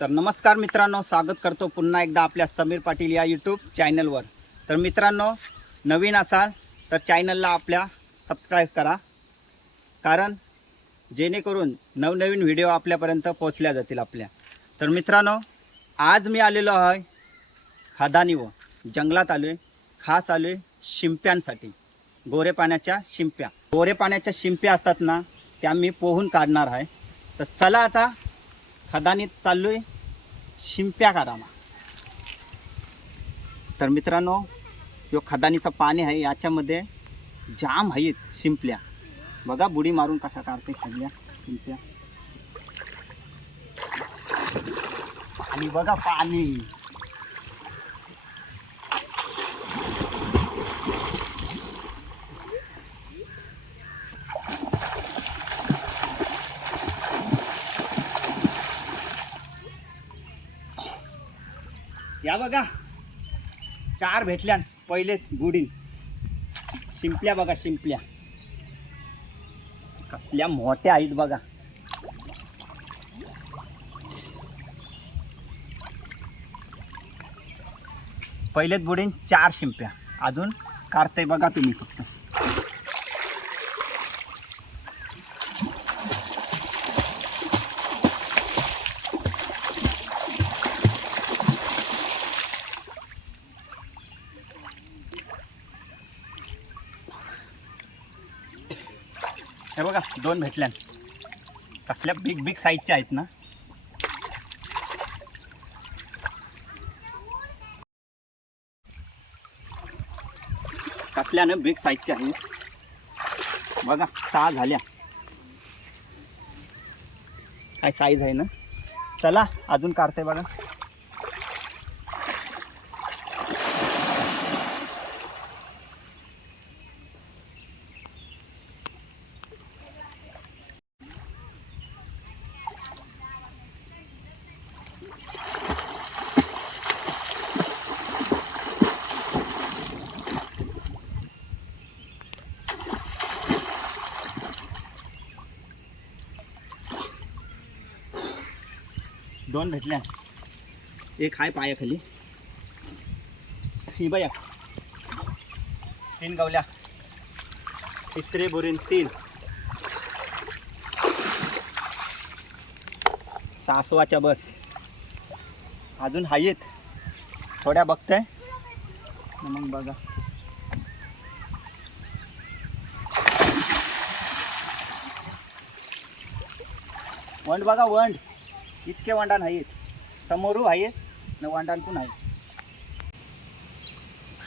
तर नमस्कार मित्रांनो स्वागत करतो पुन्हा एकदा आपल्या समीर पाटील या यूट्यूब चॅनलवर तर मित्रांनो नवीन असाल तर चॅनलला आपल्या सबस्क्राईब करा. कारण जेणेकरून नवनवीन व्हिडिओ आपल्यापर्यंत पोहोचल्या जातील आपल्या. तर मित्रांनो आज मी आलेलो आहे खादानी व जंगलात आलो आहे खास आलो आहे शिंप्यांसाठी. गोरे पाण्याच्या शिंप्या. गोरे पाण्याच्या शिंप्या असतात ना त्या मी पोहून काढणार आहे. तर चला आता खदानीत चाललो आहे शिंप्या काढायला तर मित्रांनो जो खदानीचं पाणी आहे याच्यामध्ये जाम आहेत शिंपल्या बघा बुडी मारून कशा काढते खाल्ल्या शिंप्या. पाणी बघा पाणी. या बघा. चार भेटल्या पहिलेच गुडीन शिंपल्या बघा शिंपल्या. कसल्या मोठ्या आहेत बघा. पहिलेच बुडीन चार शिंप्या. अजून काढतंय बघा तुम्ही फक्त. हे बघा दोन भेटल्या कसल्या बिग बिग साईजच्या आहेत ना. कसल्या ना बिग साईजच्या आहेत. बघा सहा झाल्या. काय साईज आहे ना. चला अजून काढते बघा. दोन भेटल्या. एक हाय पायाखाली. ही बया. तीन गावल्या. तिसरे बोरीन तीन. सासवाच्या बस. अजून आहेत थोड्या बघताय. मग बघा. वंड बघा वंड. इतके वांडाण आहेत. समोरू आहेत न वांडाण पण आहेत?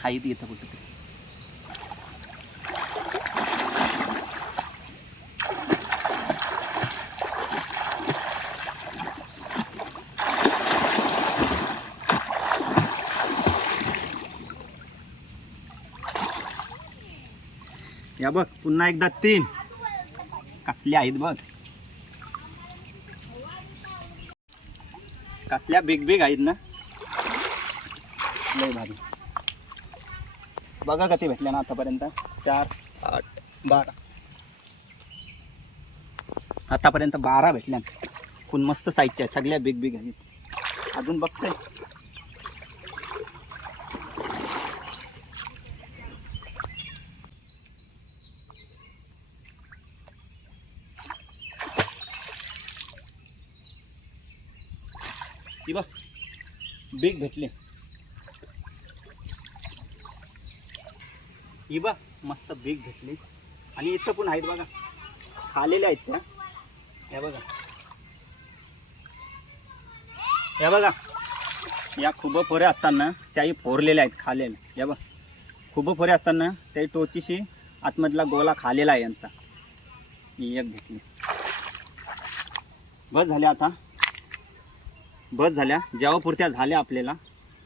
खाईत येतं कुठं तरी या बघ पुन्हा एकदा तीन. कसले आहेत बघ. कसल्या बिग बिग आहेत ना? लय भारी. बघा कधी भेटल्या ना आतापर्यंत. चार आठ बारा. आतापर्यंत बारा भेटल्या. पण मस्त साईजच्या आहेत. सगळ्या बिग बिग आहेत. अजून बघतोय. ती बघ. बिग भेटली ही बघ मस्त बिग भेटली आणि इथं पण आहेत बघा. खालेले आहेत त्या. या बघा. या बघा. या खूप फोरे असताना त्याही फोरलेल्या आहेत खालेल्या. या बघ. खूप फोरे असताना त्याही टोचीशी आतमधला गोला खालेला आहे यांचा. एक भेटली बस झाले आता. बस झाल्या. जेव्हा पुरत्या झाल्या आपल्याला.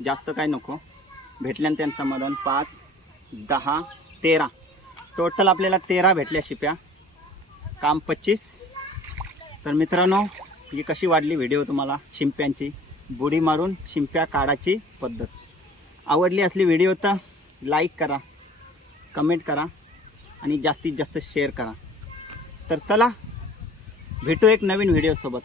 जास्त काय नको. भेटल्यानं त्यांचं मदन पाच दहा तेरा. टोटल आपल्याला तेरा भेटल्या शिप्या. काम पच्चीस. तर मित्रांनो ही कशी वाढली व्हिडिओ तुम्हाला? शिंप्यांची. बुडी मारून शिंप्या काढायची पद्धत. आवडली असली व्हिडिओ तर लाईक करा. कमेंट करा. आणि जास्तीत जास्त शेअर करा. तर चला भेटू एक नवीन व्हिडिओसोबत